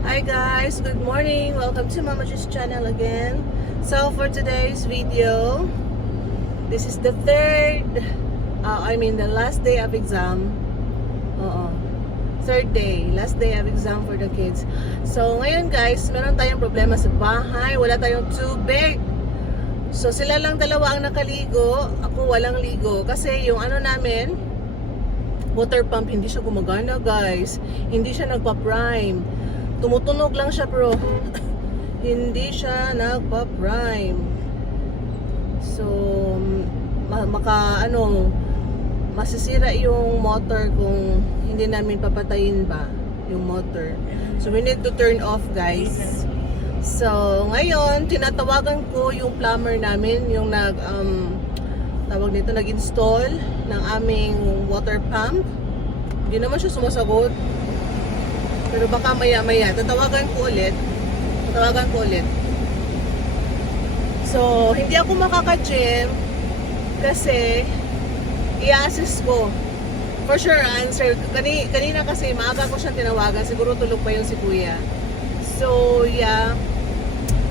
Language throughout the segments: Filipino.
Hi guys, good morning. Welcome to Mama Juice channel again. So for today's video, this is the the last day of exam. Third day, last day of exam for the kids. So ngayon guys, meron tayong problema sa bahay. Wala tayong tubig. So sila lang dalawa ang nakaligo. Ako walang ligo. Kasi yung namin, water pump, hindi siya gumagana guys. Hindi siya nagpa-prime. Tumutunog lang siya bro. Hindi siya nagpa-prime. So masisira yung motor kung hindi namin papatayin ba yung motor. So we need to turn off guys. So ngayon tinatawagan ko yung plumber namin, yung nag-install ng aming water pump. Hindi naman siya sumasagot. Pero baka maya-maya tatawagan ko ulit. So hindi ako makaka-gym kasi i-assist ko. For sure, answer. Kanina kasi maaga ko siyang tinawagan. Siguro tulog pa yung si kuya. So, yeah.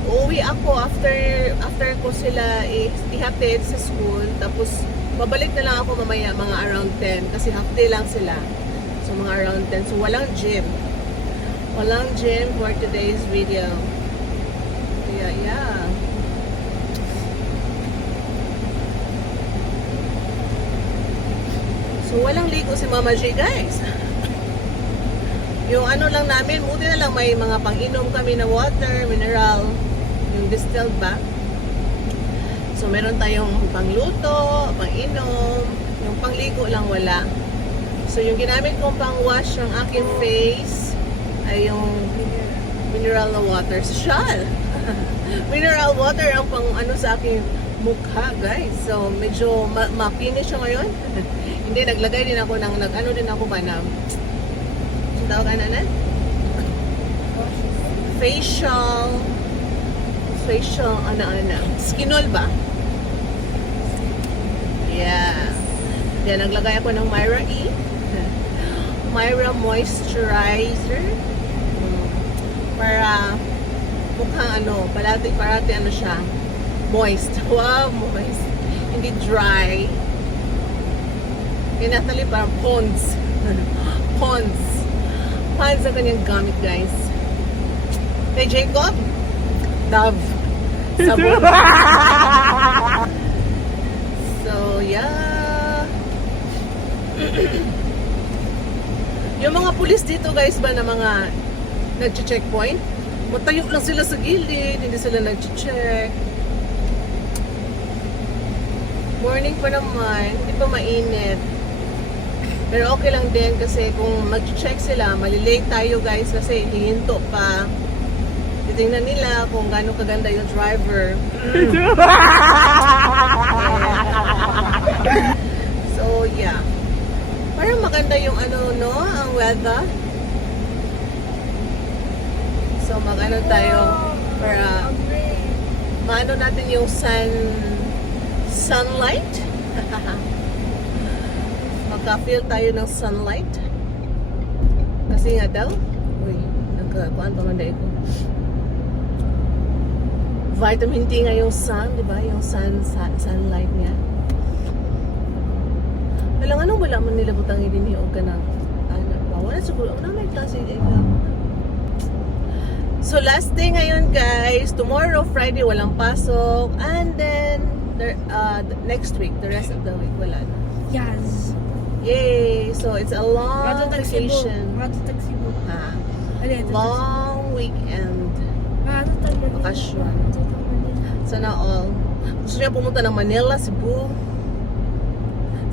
Uuwi ako after ko sila ihatid sa school. Tapos, babalik na lang ako mamaya mga around 10. Kasi half day lang sila. So, mga around 10. So, walang gym. Walang gym for today's video. Yeah. So, walang ligo si Mama J, guys. Yung lang namin, buti na lang may mga pang-inom kami na water, mineral, yung distilled ba. So, meron tayong pangluto, pang-inom, yung pangligo lang wala. So, yung ginamit kong pang-wash ng aking face ay yung mineral na water. Social! Mineral water ang pang sa aking mukha, guys. So, medyo ma-finish siya ngayon. Hindi, naglagay din ako ng, tawag facial, skinol ba? Yeah. Then, naglagay ako ng Myra E. Myra Moisturizer. Para, mukhang parati siya. Moist. Wow, moist. Hindi dry. Kaya Natalie parang Pond's ang kanyang gamit guys. Kay Jacob, Dove sabon. So yeah. Yung mga pulis dito guys ba na mga nag-checkpoint, matayo lang sila sa gilid, hindi sila nag-check. Morning pa naman, hindi pa mainit. Pero okay lang din kasi kung mag-check sila, malilate tayo guys kasi hihinto pa. Titingnan nila kung gaano kaganda yung driver. So yeah. Parang maganda yung ang weather. So tayo para maano natin yung sunlight. Magka-feel tayo ng sunlight. Kasi nga daw, nagkakuan pa man dahil ko. Vitamin D nga yung sun, di ba? Yung sunlight niya. Wala man nila butang din yung ka ng wala siguro. May klase So last day ngayon guys. Tomorrow, Friday, walang pasok. And then, next week, the rest of the week, wala na. Yes. Yay! So it's a long vacation. Long weekend. Bakasyon. Sana all. Gusto niya pumunta ng Manila, Cebu.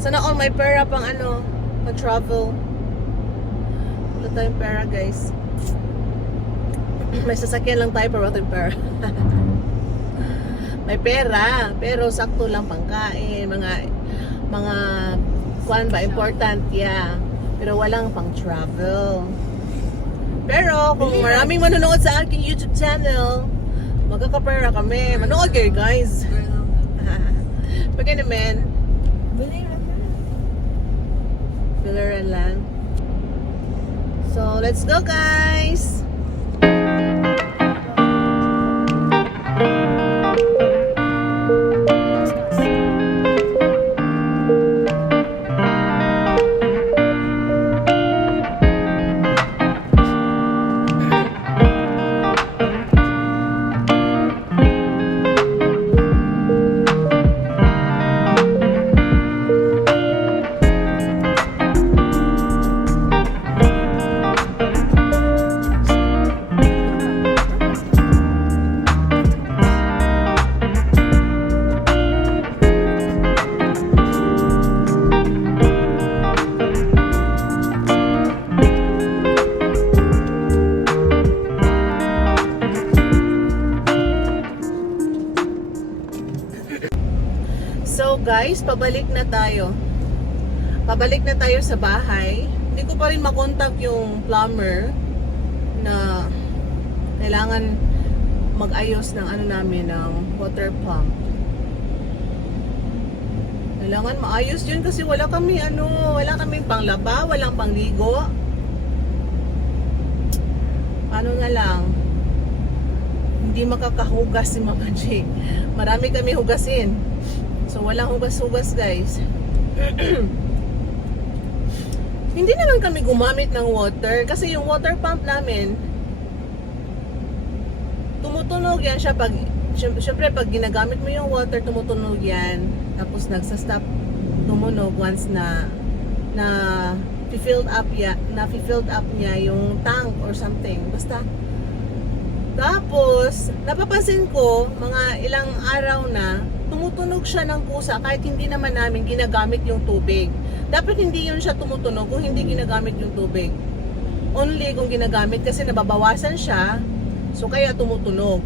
Sana all may pera pang pang-travel. Wala tayong pera guys. May sasakyan lang tayo pero wala tayong pera. May pera, pero sakto lang pangkain, mga kuan ba, important, yeah. Pero walang pang travel. Pero kung maraming manonood sa aking YouTube channel, magkakapera kami. Manood kayo guys. Pag naman, biliran lang. So let's go guys. guys, pabalik na tayo. Pabalik na tayo sa bahay. Hindi ko pa rin makontak yung plumber na kailangan mag-ayos ng ano namin, ng water pump. Kailangan maayos yun kasi wala kaming panglaba, walang pangligo. Ano na lang, hindi makakahugas si Mama J. Marami kami hugasin. So walang hugas-hugas guys. Hindi naman kami gumamit ng water kasi yung water pump namin tumutunog yan siya pag syempre pag ginagamit mo yung water tumutunog yan tapos nagsa-stop tumunog once na filled up niya yung tank or something basta. Tapos napapansin ko mga ilang araw na tumutunog siya ng kusa kahit hindi naman namin ginagamit yung tubig. Dapat hindi yun siya tumutunog kung hindi ginagamit yung tubig. Only kung ginagamit kasi nababawasan siya, so kaya tumutunog.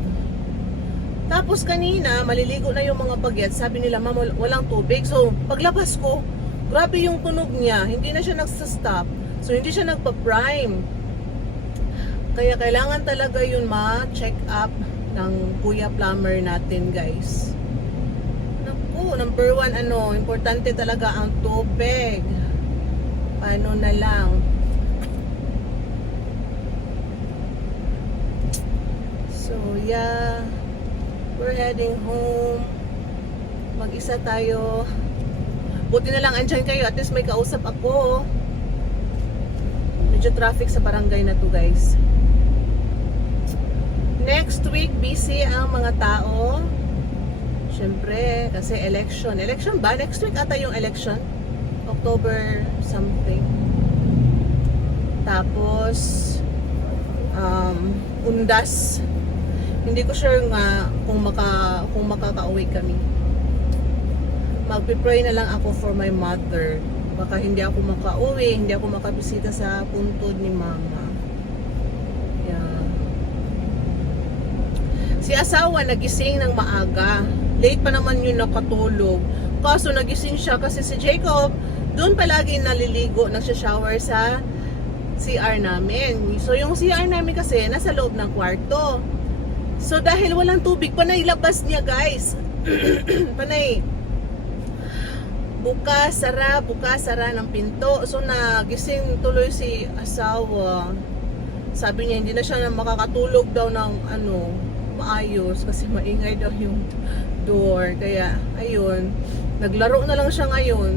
Tapos kanina, maliligo na yung mga bagets, sabi nila, ma'am, walang tubig. So paglabas ko, grabe yung tunog niya, hindi na siya nagsa-stop. So hindi siya nagpa-prime. Kaya kailangan talaga yun ma-check up ng kuya plumber natin guys. Number one, importante talaga ang tubig. Paano na lang? So, yeah. We're heading home. Mag-isa tayo. Buti na lang andyan kayo. At least may kausap ako. Medyo traffic sa barangay na to, guys. Next week, busy ang mga tao. Siyempre, kasi election. Election ba? Next week ata yung election. October something. Tapos, undas. Hindi ko sure nga kung makaka-uwi kami. Magpipray na lang ako for my mother. Baka hindi ako makauwi, hindi ako makabisita sa puntod ni mama. Yeah. Si asawa nagising ng maaga. Late pa naman yun nakatulog. Kaso nagising siya kasi si Jacob doon palagi naliligo, nagsha-shower sa CR namin. So yung CR namin kasi nasa loob ng kwarto. So dahil walang tubig, panay labas niya guys. Panay. Bukas, sara ng pinto. So nagising tuloy si asawa. Sabi niya hindi na siya makakatulog daw ng maayos kasi maingay daw yung door. Kaya, ayun. Naglaro na lang siya ngayon.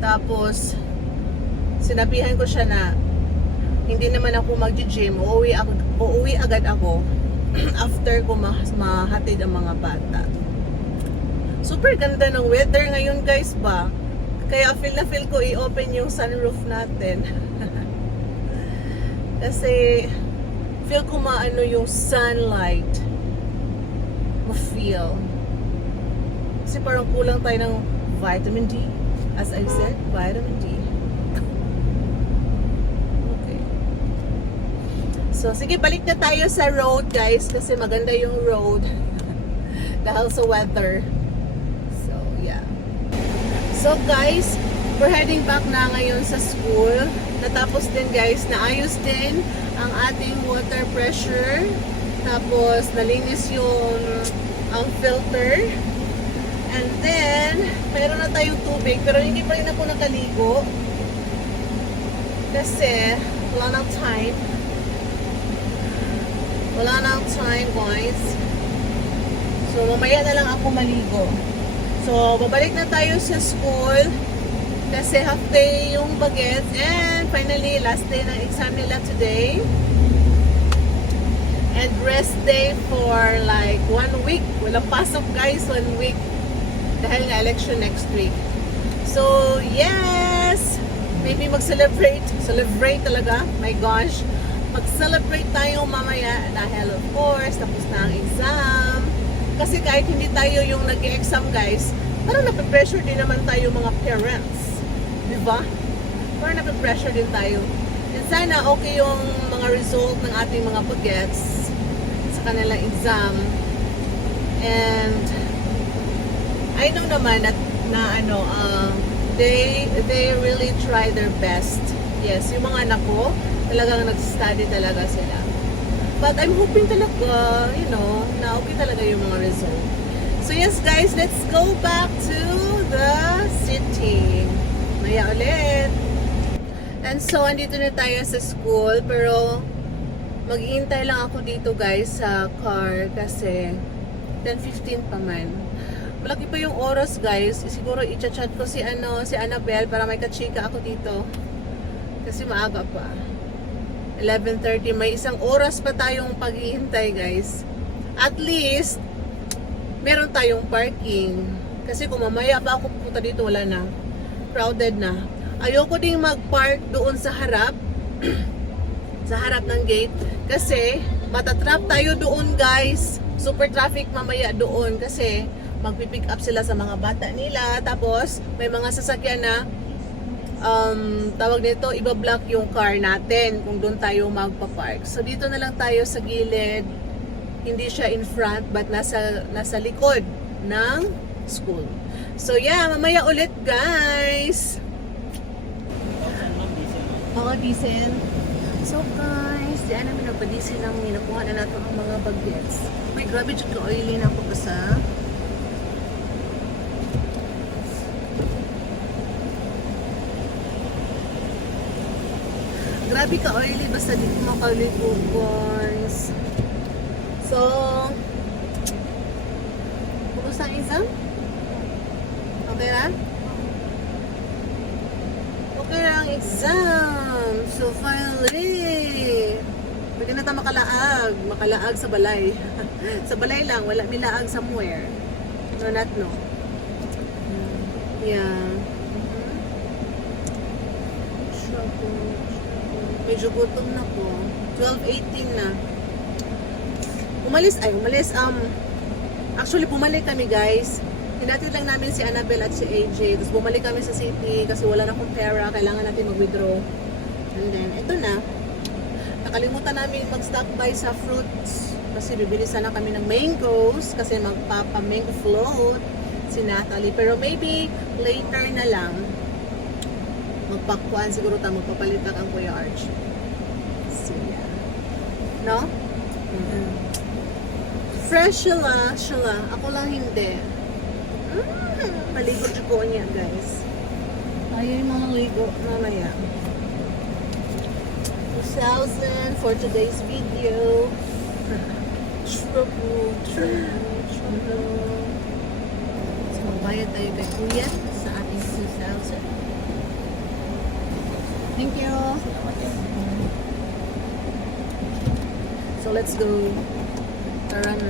Tapos, sinabihan ko siya na hindi naman ako mag-gym. Uuwi agad ako after ko mahatid ang mga bata. Super ganda ng weather ngayon guys ba? Kaya feel ko i-open yung sunroof natin. Kasi, feel ko maano yung sunlight. Ma-feel. Kasi parang kulang tayo ng vitamin D. As I said, vitamin D. Okay. So, sige, balik na tayo sa road, guys. Kasi maganda yung road. Dahil sa weather. So, yeah. So, guys, we're heading back na ngayon sa school. Natapos din, guys. Naayos din ang ating water pressure. Tapos, nalinis yung ang filter. And then, mayroon na tayong tubig. Pero hindi pa rin ako nakaligo. Kasi, wala nang time. Wala nang time, guys. So, mamaya na lang ako maligo. So, babalik na tayo sa school. Kasi half day yung bagets. And finally, last day ng exam nila today. And rest day for like 1 week. Walang pasok, guys, 1 week. Dahil nga election next week. So, yes! Maybe mag-celebrate. Celebrate talaga. My gosh. Mag-celebrate tayo mamaya. Dahil, of course, tapos na ang exam. Kasi kahit hindi tayo yung nag-exam, guys, parang nape-pressure din naman tayo mga parents. Diba? Parang nape-pressure din tayo. And sana okay yung mga result ng ating mga bagets sa kanilang exam. And I know naman at na ano, they really try their best. Yes, yung mga anak ko, talagang nag-study talaga sila. But I'm hoping talaga, you know, na okay talaga yung mga result. So yes guys, let's go back to the city. Maya ulit. And so, andito na tayo sa school, pero maghihintay lang ako dito guys sa car kasi 10:15 pa man. Malaki pa yung oras guys. Siguro i-chat ko si Annabelle para may kachika ako dito. Kasi maaga pa. 11:30, may isang oras pa tayong paghihintay guys. At least meron tayong parking. Kasi kung mamaya pa ako pupunta dito, wala na. Crowded na. Ayoko ding mag-park doon sa harap. Sa harap ng gate. Kasi matatrap tayo doon guys. Super traffic mamaya doon. Kasi magpipick up sila sa mga bata nila. Tapos may mga sasakyan na tawag nito, ibablock yung car natin kung doon tayo magpa-park. So dito na lang tayo sa gilid. Hindi siya in front but nasa likod ng school. So yeah, mamaya ulit guys. Oo, diesel. So guys, diyan namin nagpa-diesel lang. Nakuha na natin ang mga bagets. May grabe dyan ka oily na ako basta. Grabe ka oily basta di ko makaligo guys. So, kumusta ang exam? Okay na? Okay na ang exam. So finally, pwede na tayo makalaag. Makalaag sa balay. Sa balay lang, wala milaag somewhere. No, not no. Yeah. Medyo gutom na po. 12:18 na. Umalis. Actually, bumalik kami guys. Hinatid lang namin si Annabelle at si AJ. Tapos bumalik kami sa city kasi wala na akong pera. Kailangan natin mag-withdraw. And then, eto na. Nakalimutan namin mag-stop by sa fruits. Kasi bibili sana kami ng mangoes. Kasi magpapa-mango float si Natalie. Pero maybe later na lang. Magpakuan siguro tayo. Magpapalitan ang Kuya Arch. So, yeah. No? Mm-hmm. Fresh sila. Ako lang hindi. Maligo ko niya guys. Ayaw yung mga ligo mamaya. 2,000 for today's video. Trouble. So magbayad tayo kay Kuya sa ating 2,000. Thank you. So let's go. Tara na.